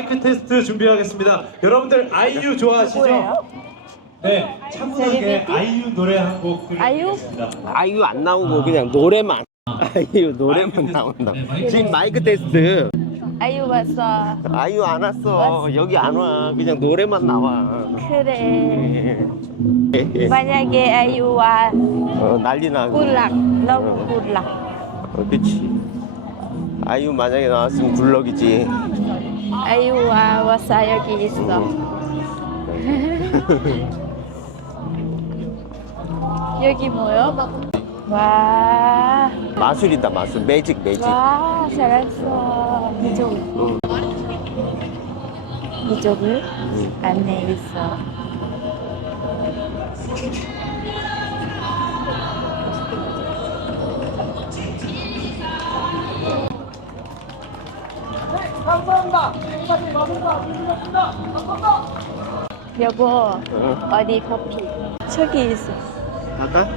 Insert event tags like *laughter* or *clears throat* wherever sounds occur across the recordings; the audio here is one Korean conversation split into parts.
마이크 테스트 준비하겠습니다. 여러분들 아이유 좋아하시죠? 뭐예요? 네, 차분하게? 아이유 노래 한 곡 아이유? 드리겠습니다. 아이유 안 나오고 그냥 노래만 아이유 노래만 나온다 지금 마이크 테스트 아이유 왔어. 아이유 안 왔어 여기 안 와 그냥 노래만 나와 그래. 예, 예. 만약에 아이유 와 어, 난리 나고 굴락 너무 굴락. 어, 그치 아이유 만약에 나왔으면 굴럭이지 아이유 와 왔어 여기 있어. 여기 뭐요? 와. 마술이다 마술 매직 매직 와 잘했어. 이쪽 응. 이쪽을 안내 있어. 여보 응. 어디 커피? 저기 있어. 갈까?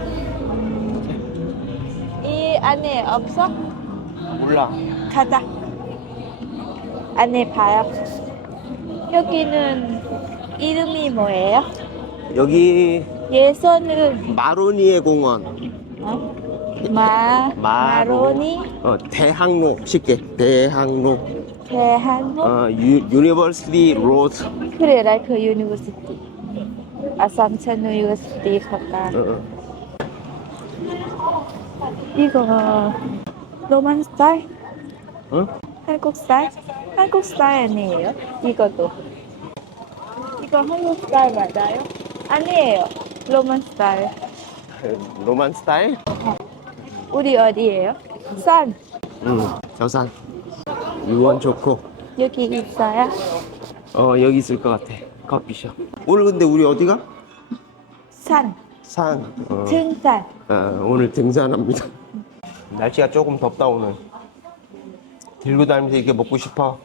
이 안에 없어? 몰라 가자. 안에 봐요. 여기는 이름이 뭐예요? 여기 예선은 마로니에 공원 어? 마 마로니 어, 대학로 쉽게 대학로 대한민국 어, 유, 유니버시티 로드 그래 라이크 유니버시티 아삼천 유니버시티 가까. 어, 이거 로만 스타일? 어? 한국 스타일? 한국 스타일 아니에요? 이것도. 이거 한국 스타일 맞아요? 아니에요. 로만 스타일. 로만 스타일? 우리 어디예요? 산. 응 저산 유원 좋고 여기 있어요? 어 여기 있을 것 같아. 커피숍. 오늘 근데 우리 어디가? 산. 산. 어, 등산. 어, 오늘 등산합니다. 날씨가 조금 덥다 오늘. 들고 다니면서 이게 먹고 싶어.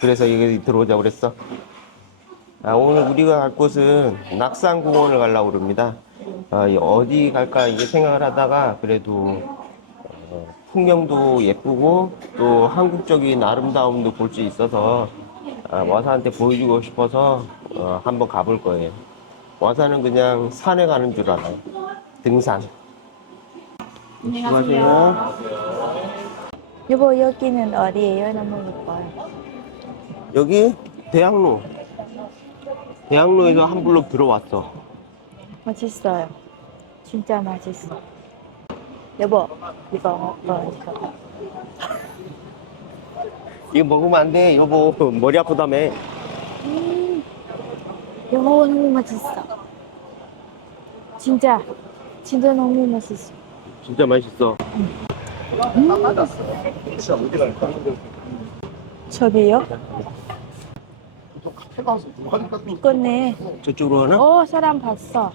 그래서 여기 들어오자 그랬어. 아, 오늘 우리가 갈 곳은 낙산공원을 가려고 그럽니다. 아, 이 어디 갈까 이게 생각을 하다가 그래도 어, 풍경도 예쁘고 또 한국적인 아름다움도 볼 수 있어서 아, 와사한테 보여주고 싶어서 어, 한번 가볼 거예요. 와사는 그냥 산에 가는 줄 알아요. 등산. 안녕하세요. 여보 여기는 어디예요 너무 예뻐요 여기 대학로. 대학로에서 한 블록 들어왔어. 맛있어요 진짜 맛있어 여보 이거 먹어 이거 *laughs* 이거 먹으면 안 돼, 여보. 머리 아프다며. 음, 여보 너무 맛있어 진짜 진짜 너무 맛있어 진짜 맛있어. 저기요? 이거네 저쪽으로 가나? 어 사람 봤어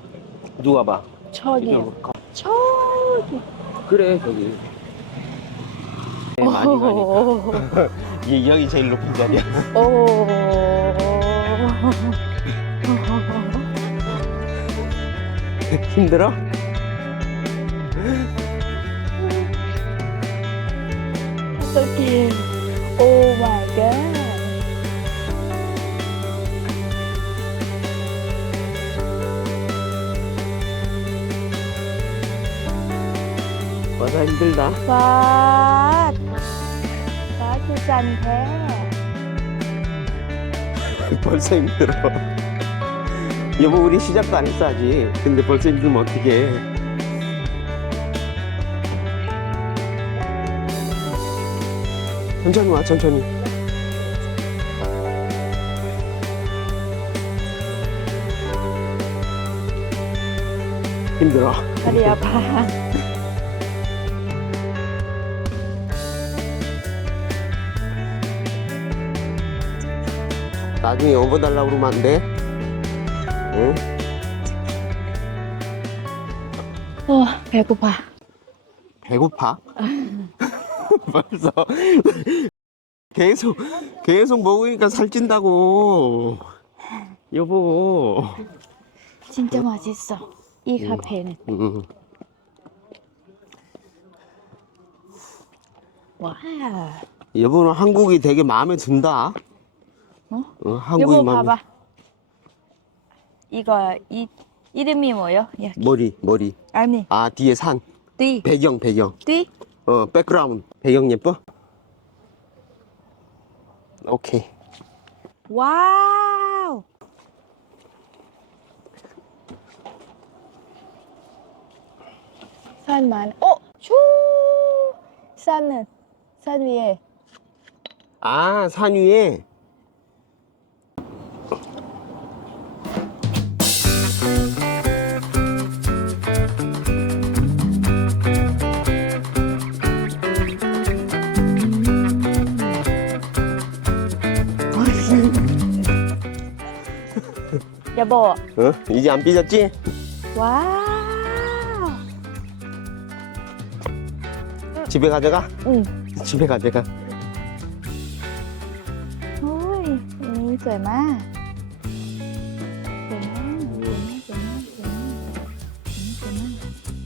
누가 봐. 저기요 저기 그래, 저기. 네, 많이 가니까. *laughs* 이 여기 제일 높은 자리야. 오. *laughs* 힘들어? 어떡해. 오 마이 갓. 와서 힘들다. 와. 와, 진짜인데. 벌써 힘들어. 여보, 우리 시작도 안 했어, 아직. 근데 벌써 힘들면 어떡해. 천천히 와, 천천히. 힘들어. 다리 아파. 나중에 업어달라고 그러면 안 돼? 응? 어, 배고파. 배고파? *laughs* 벌써 계속 계속 먹으니까 살찐다고 여보 진짜 맛있어. 이 카페는. 응. 와. 여보는 한국이 되게 마음에 든다. 어? 어, 여보 마음에 봐봐. 이거 이 이름이 뭐요? 야, 머리 머리. 아니 아 뒤에 산 띠, 배경 배경. 띠. 어 백그라운드 배경 예뻐? 오케이. 와우. 산 많. 어, 슈. 산은 산 위에. 아 산 위에 여보. 어 이제 안 삐졌지? 와우. 집에 가져가. 응. 집에 가져가. โอ้ยอันนี้สวยมากสวยมากสวยมากสวยมากสวยมากสวยมาก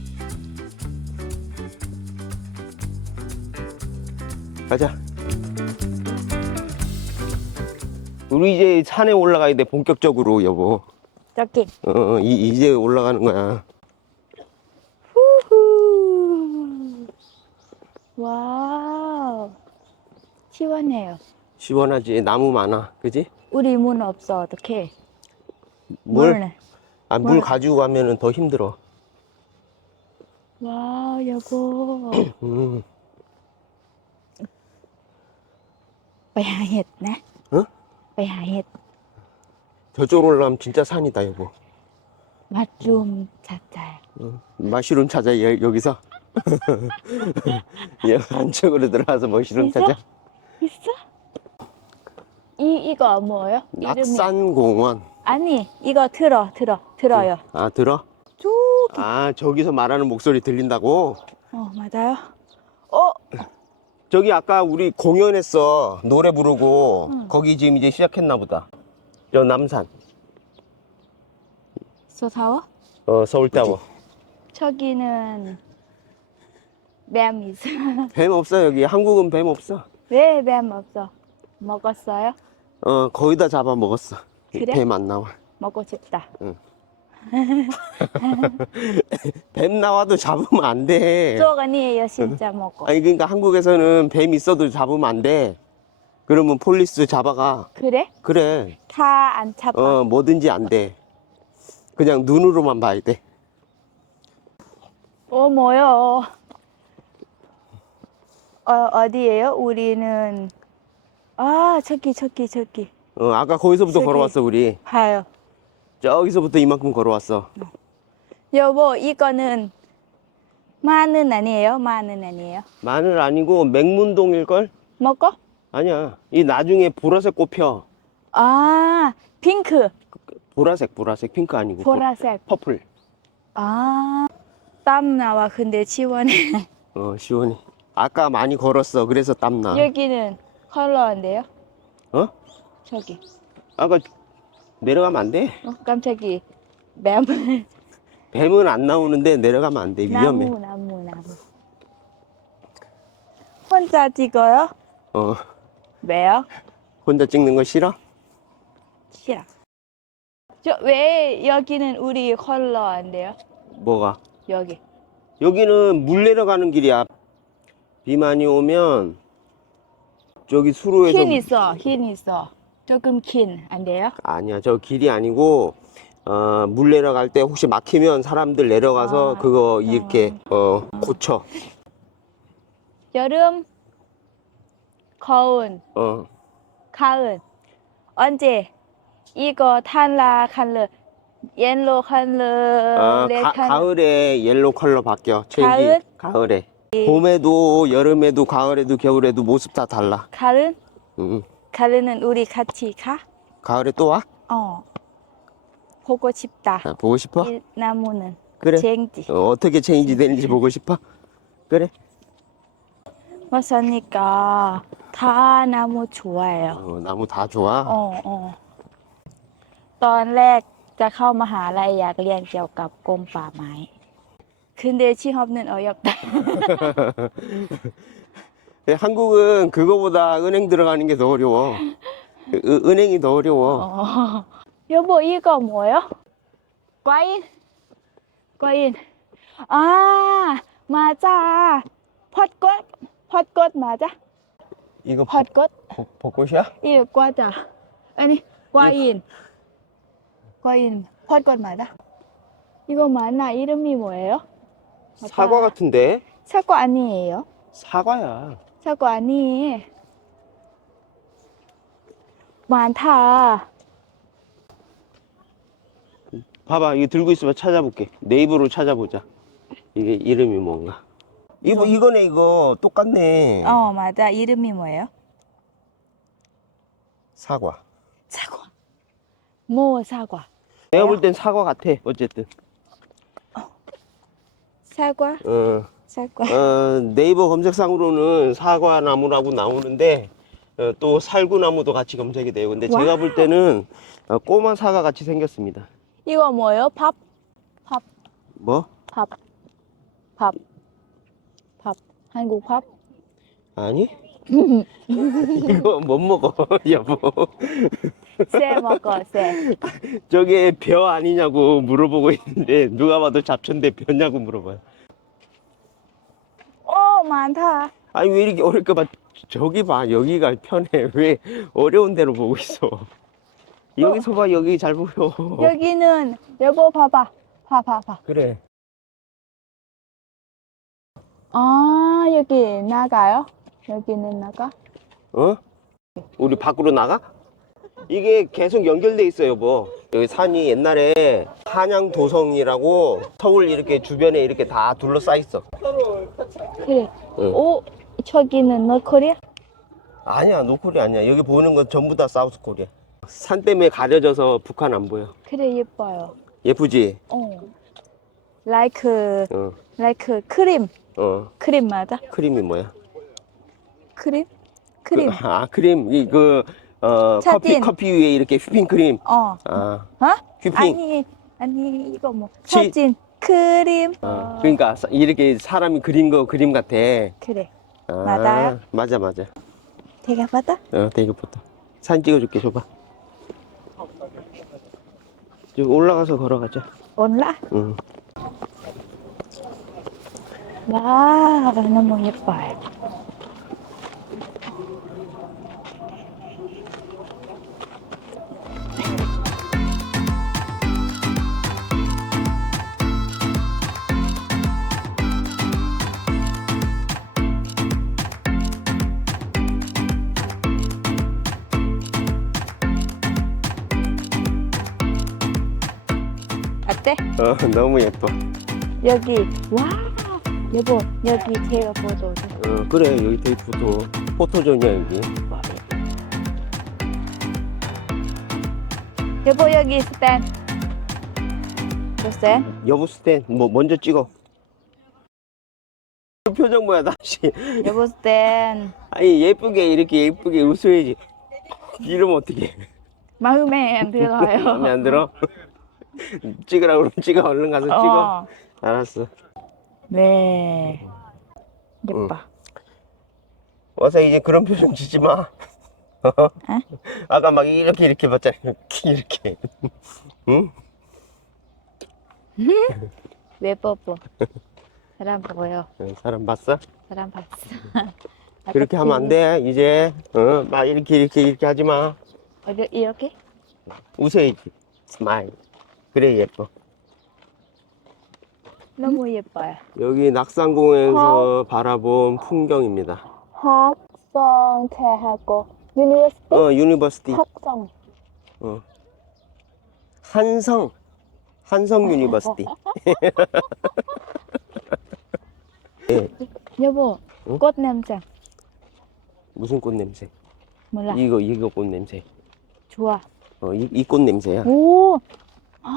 가자. 우리 이제 산에 올라가야 돼 본격적으로 여보. 저기. 어, 어 이, 이제 올라가는 거야. 후후. 와우. 시원해요. 시원하지 나무 많아 그지? 우리 문 없어 어떡해? 물? 아, 물, 물. 가지고 가면은 더 힘들어. 와 여보. *clears throat* 음. 고양이 했나? 응? ไปหาเห็ด 저쪽으로 올라가면 진짜 산이다, 여보. มัดรุมจัดใจ 어, 마시룸 찾아, 여, 여기서. *laughs* 여기 안쪽으로 들어가서 머시룸 있어? 찾아. 있어? 이 이거 뭐예요? 이름이 낙산공원. 아니 이거 들어 들어 들어요 아, 들어? 쭉 아, 저기서 말하는 목소리 들린다고? 어 맞아요 어 저기 아까 우리 공연했어. 노래 부르고. 응. 거기 지금 이제 시작했나 보다. 저 남산. 소타워 어, 서울타워. 저기는 뱀 있어 *laughs* 뱀 없어, 여기. 한국은 뱀 없어. 왜 뱀 없어 먹었어요? 어, 거의 다 잡아 먹었어. 그래? 뱀 안 나와. 먹고 싶다 *laughs* 뱀 나와도 잡으면 안 돼. 쪽 아니에요 진짜 먹고 아니, 그러니까 한국에서는 뱀 있어도 잡으면 안 돼. 그러면 폴리스 잡아가. 그래? 그래. 다 안 잡아 어, 뭐든지 안 돼. 그냥 눈으로만 봐야 돼. 어 뭐요 어 어디에요? 우리는 아 저기 저기 저기 어, 아까 거기서부터 저기. 걸어왔어, 우리. 봐요 저기서부터 이만큼 걸어왔어. 여보 이거는 마는 아니에요? 마는 아니에요? 마늘 아니고 맹문동일걸? 먹어? 아니야. 이 나중에 보라색 꽃 펴. 아 핑크 보라색, 보라색. 핑크 아니고. 보라색 퍼플. 아땀 나와 근데 시원해 *laughs* 어, 시원해. 아까 많이 걸었어. 그래서 땀나. 여기는 컬러인데요? 어? 저기 아까 내려가면 안 돼. 어 깜짝이 뱀 *laughs* 뱀은 안 나오는데 내려가면 안 돼. 위험해. 나무 나무 나무 혼자 찍어요? 어, 왜요? 혼자 찍는 거 싫어? 싫어 저 왜 여기는 우리 컬러 안 돼요? 뭐가? 여기 여기는 물 내려가는 길이야. 비 많이 오면 저기 수로에서 흰 있어 흰 있어 조금 흰안 돼요? 아니야. 저 길이 아니고 어, 물 내려갈 때 혹시 막히면 사람들 내려가서 아, 그거 이렇게 어, 고쳐. 여름 거운 어. 가을 언제 이거 탈라 컬러 옐로 컬러 아, 가, 가을에 옐로 컬러 바뀌어. 체인지. 가을? 에 봄에도 여름에도 가을에도 겨울에도 모습 다 달라. 가을 응. 가을은 우리 같이 가? 가을에 또 와? 어 보고 싶다 아, 보고 싶어? 이 나무는 그래. 쟁지 어, 어떻게 체인지 되는지 보고 싶어? 그래. 왔으니까 다 나무 좋아해요 어, 나무 다 좋아. อ๋ออ๋อตอนแรกจะเข้ามหาลัยอยากเรียนเกี่ยวกับกรมป่าไม้ 근데 취업은 어렵다. *laughs* 근데 한국은 그거보다 은행 들어가는 게 더 어려워. 은- 은행이 더 어려워. 어. 여보 이거 뭐예요? 과일? 과일. 아 맞아. 벚꽃 벚꽃 맞아? 이거 벚꽃 벚- 벚꽃이야? 이거 과자. 아니 과일. 과일 벚꽃 맞아? 이거 맞나? 이름이 뭐예요? 맞다. 사과 같은데? 사과 아니에요? 사과야. 사과 아니에요. 많다. 봐봐, 이거 들고 있으면 찾아볼게. 네이버로 찾아보자. 이게 이름이 뭔가. 이거 이거네 이거 똑같네. 어 맞아. 이름이 뭐예요? 사과. 사과. 뭐 사과? 내가 볼 땐 사과 같아. 어쨌든. 사과? 어, 사과. 어, 네이버 검색상으로는 사과 나무라고 나오는데 어, 또 살구나무도 같이 검색이 돼요. 근데 제가 볼 때는 어, 꼬마 사과 같이 생겼습니다. 이거 뭐예요? 밥. 밥. 뭐? 밥. 밥. 밥. 한국 밥. 아니? *laughs* 이거 못 먹어, *laughs* 여보. 새 먹어, 새. 저게 벼 아니냐고 물어보고 있는데 누가 봐도 잡초인데 벼냐고 물어봐요. 오, 많다. 아니 왜 이렇게 어렵게 봐? 저기 봐 여기가 편해 *laughs* 왜 어려운 데로 보고 있어? 여기서 봐 여기 잘 보여. 여기는 여보 봐봐. 봐봐, 봐. 그래. 아, 여기 나가요? 여기는 나가? 어? 우리 밖으로 나가? 이게 계속 연결돼 있어요, 뭐. 여기 산이 옛날에 한양도성이라고 서울 이렇게 주변에 이렇게 다 둘러싸 있어. 그래. 응. 오, 저기는 너코리아? 아니야, 노코리 아니야. 여기 보이는 건 전부 다 사우스 코리아. 산 때문에 가려져서 북한 안 보여. 그래, 예뻐요. 예쁘지? 어. 라이크, 어, 라이크 크림. 어. 크림 맞아? 크림이 뭐야? 크림? 크림. 그, 아, 크림. 이, 그, 어, 커피. 커피 위에 이렇게 휘핑 크림. 어. 아, 어? 휘핑. 아니, 아니, 이거 뭐. 치- 사진. 크림. 어, 그러니까 사- 이렇게 사람이 그린 거 그림 같아. 그래. 아, 맞아요? 맞아, 맞아. 대가 받아? 어, 대기부터. 사진 찍어줄게, 줘봐. 여기 올라가서 걸어가자. 올라? 응. 와, 너무 예뻐요. 어, 너무 예뻐. 여기 와 여보 여기 제가 보도 어, 그래, 여기 되게 포토, 포토존이야, 여기. 여보 여기 스탠 보세요 여보 스탠, 뭐, 먼저 찍어. 그 표정 뭐야, 다시. 여보 스탠 아니, 예쁘게, 이렇게 예쁘게 웃어야지. 이러면 어떡해. 마음에 안 마음에 들어요 안 들어? *laughs* 찍으라 그러면 찍어, 얼른 가서 찍어. 어. 알았어. 네 예뻐 와서 이제 그런 표정 짓지 마. *laughs* 아까 막 이렇게 이렇게 봤잖아. 이렇게 이렇게. 응? *laughs* 왜 뽀뽀 사람 보여 어, 사람 봤어? 사람 봤어 *laughs* 그렇게 하면 안 돼. 이제 어, 막 이렇게 이렇게 이렇게 하지 마. 어디 이렇게 웃어야지. 스마일. 그래 예뻐. 너무 예뻐요 여기 낙산공원에서 바라본 풍경입니다. 학성 대학교 유니버시티 어, 유니버시티. 학성 어. 한성. 한성 유니버시티. *laughs* 예, 여보 응? 꽃 냄새 무슨 꽃 냄새? 몰라 이거 이거 꽃 냄새. 좋아 어, 이, 이꽃 냄새야. โอ้อ๋อ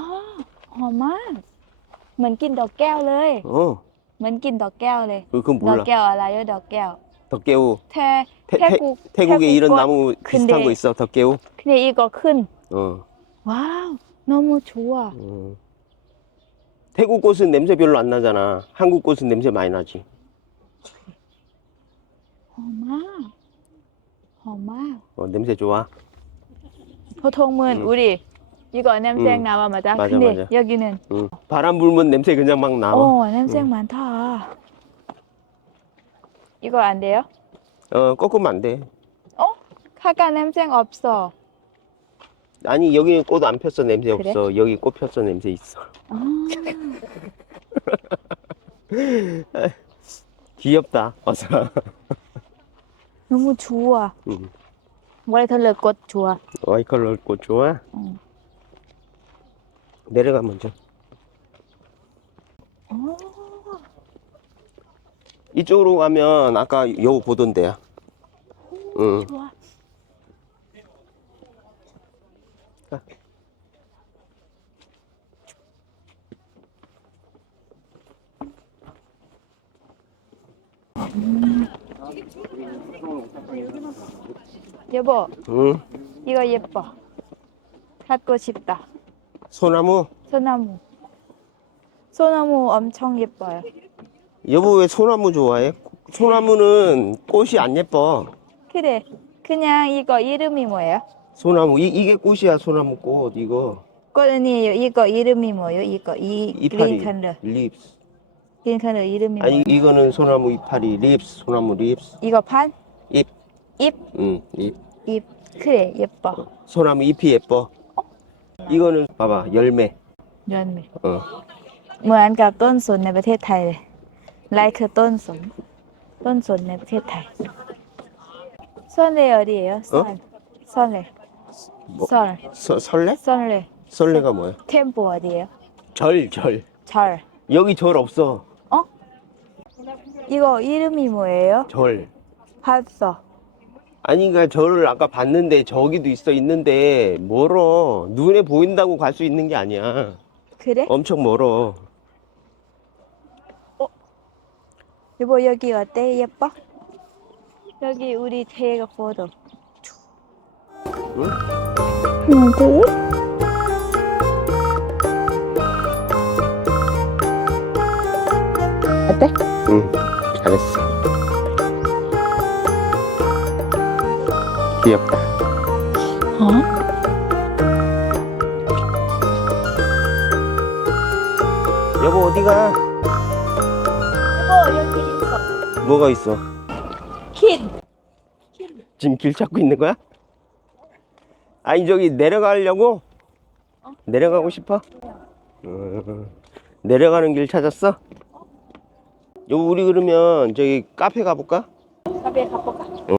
หอมมาก เหมือนกินดอกแก้วเลย 어, เหมือนกินดอกแก้วเลย 그, 그건 ดอก 몰라. แก้วอะไรเอ่ยดอกแก้ว 덕개우. แท 태, แท 태, กู 태국에 이런 꽃. 나무 비슷한 근데- 거 있어, 덕개우. 근데 이거 큰 어, 와우 너무 좋아 어. 태국 꽃은 냄새 별로 안 나잖아. 한국 꽃은 냄새 많이 나지. 험마. 험마. 어, 냄새 좋아. 보통은 음. 우리 이거 냄새 음. 나와 맞아. 맞아, 근데 맞아. 여기는 응. 바람 불면 냄새 그냥 막 나와. 어 냄새 음. 많다. 이거 안 돼요? 어, 꺾으면 안 돼. 어? 카카 냄새 없어. 아니, 여기는 꽃 안 폈어, 냄새 그래? 없어. 여기 꽃 폈어, 냄새 있어. 아. *laughs* 귀엽다, 어서. 너무 좋아. 응. 원래 꽃 좋아. 와이컬러 꽃 좋아? 응. 내려가, 먼저. 어. 이쪽으로 가면 아까 요 보던 데야. 응. 좋아. 가. 여보, 응. 이거 예뻐. 갖고 싶다. 소나무? 소나무. 소나무 엄청 예뻐요. 여보 왜 소나무 좋아해? 소나무는 꽃이 안 예뻐. 그래. 그냥 이거 이름이 뭐예요? 소나무 이, 이게 꽃이야 소나무 꽃 이거 꽃 아니에요. 이거 이름이 뭐예요? 이거 이 이파리 그린 컬러. 립스 그린 컬러 이름이 아니 뭐예요? 이거는 소나무 이파리 립스 소나무 립스 이거 판? 잎 잎? 응, 잎 잎. 그래. 예뻐. 소나무 잎이 예뻐 이거는 봐봐 열매 ยอดไหม 어 เหมือนกับต้นสนในประเทศไทยเลยลายคือต้นสน ต้นสนในประเทศไทยซ่อนเลย어디예요ซ่อนซ่อนเลย 뭐 ซ่อน 서, 설레? ซ่อนเลย 설레가 뭐야? 템포 어디예요? 절, 절 절 여기 절 없어 이거 이름이 뭐예요? 절 봤어 아니 그러니까 절을 아까 봤는데 저기도 있어 있는데 멀어 눈에 보인다고 갈 수 있는 게 아니야 그래? 엄청 멀어 여보 여기 어때? 예뻐? 여기 우리 태가 포도 응? 어디? 어때? 응 잘했어 귀엽다 어? 여보 어디가? 여보 여기 있어 뭐가 있어? 킨 지금 길 찾고 있는 거야? 아니 저기 내려가려고? 내려가고 싶어? 음, 내려가는 길 찾았어? 여보 우리 그러면 저기 카페 가볼까? 가게 가볼까?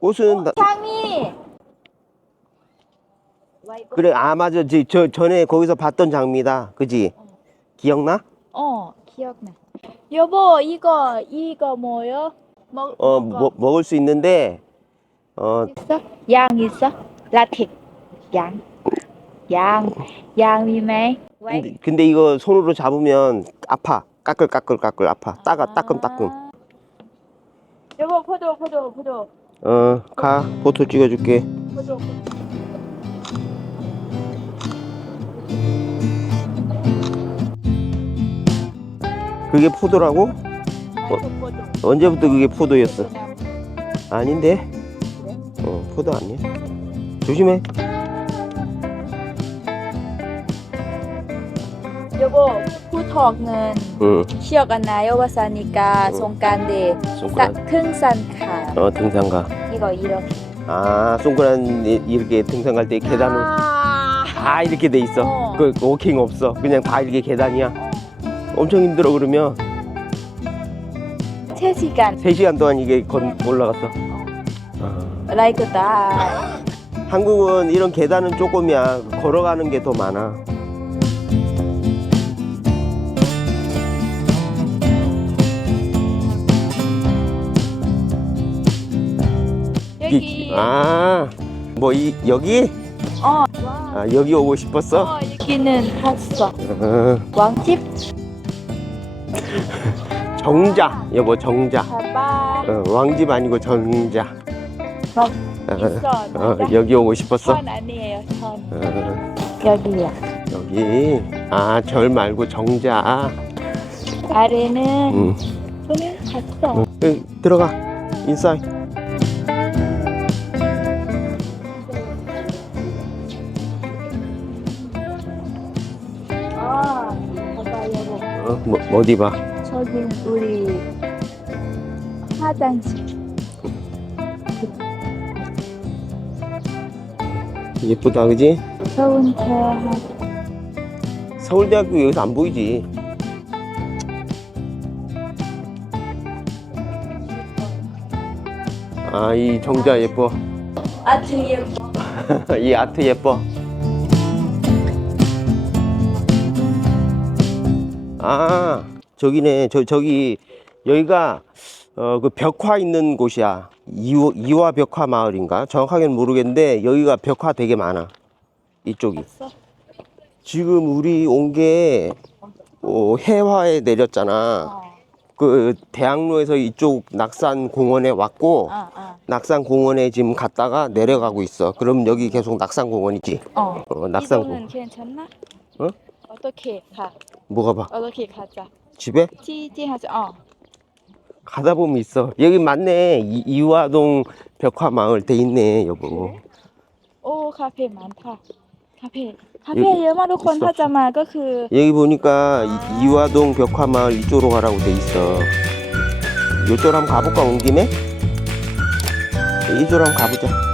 꽃은 다- 장미 그래 아 맞아 저, 저 전에 거기서 봤던 장미다 그지? 기억나? 어 기억나 여보 이거 이거 뭐요? 먹, 어 먹어. 뭐, 먹을 수 있는데 어 있어? 양 있어? 라틱 양. 양. 양 위메. 근데, 근데 이거 손으로 잡으면 아파 까끌 까끌 까끌 아파 따가 따끔 따끔 여보 포도 포도 포도 어 가 포토 찍어줄게. 그게 포도라고? 포도 포도. 언제부터 그게 포도였어? 아닌데? 어, 포도 아니야. 조심해. 여보 후턱은 응, 기억 안 나요? 와사니까 응. 송간데 손가락. 큰 산 카 어, 등산가. 이거 이렇게. 아, 이- 이렇게 등산 갈 때 계단은 아. 다 이렇게 돼 있어. 어. 그 워킹 없어. 그냥 다 이렇게 계단이야. 엄청 힘들어 그러면 3시간 3시간 동안 이게 건 올라갔어. 아, 라이크 다 한국은 이런 계단은 조금이야. 걸어가는 게 더 많아. 여기 이- 아, 뭐 이 여기? 어. 아, 여기 오고 싶었어? 어, 여기는 봤어. 어, 왕집 *laughs* 정자 여보 정자 봐봐. 어, 왕집 아니고 정자 막 어, 있어. 어, 맞아? 여기 오고 싶었어 천 아니에요. 천. 어, 여기야. 여기 아 절 말고 정자 아래는 응. 보면 봤어. 응, 들어가 인사이드. 어, 뭐, 어디 봐. 저긴 우리 화장실. 예쁘다, 그지? 좋은 대학. 서울대학교 여기서 안 보이지. 아, 이 정자 예뻐. 아트 예뻐. *laughs* 이 아트 예뻐. 아, 저기네. 저 저기 여기가 어 그 벽화 있는 곳이야. 이화, 이화 벽화 마을인가? 정확하게는 모르겠는데 여기가 벽화 되게 많아. 이쪽이. 지금 우리 온 게 어, 해화에 내렸잖아. 어. 그 대학로에서 이쪽 낙산 공원에 왔고 아, 아. 낙산 공원에 지금 갔다가 내려가고 있어. 그럼 여기 계속 낙산 공원이지. 어. 어, 낙산 공원. 괜찮나? 어떻게 가? 뭐가 봐? 어떻게 가자? 집에? 티티하자. 어. 가다 보면 있어. 여기 맞네. 이, 이화동 벽화 마을 돼 있네, 여보. 그래? 오 카페 많다. 카페 카페 영화로 있어. 권하자마 그 그. 여기 보니까 이, 아. 이화동 벽화 마을 이쪽으로 가라고 돼 있어. 이쪽으로 한번 가볼까 온 김에? 이쪽으로 한번 가보자.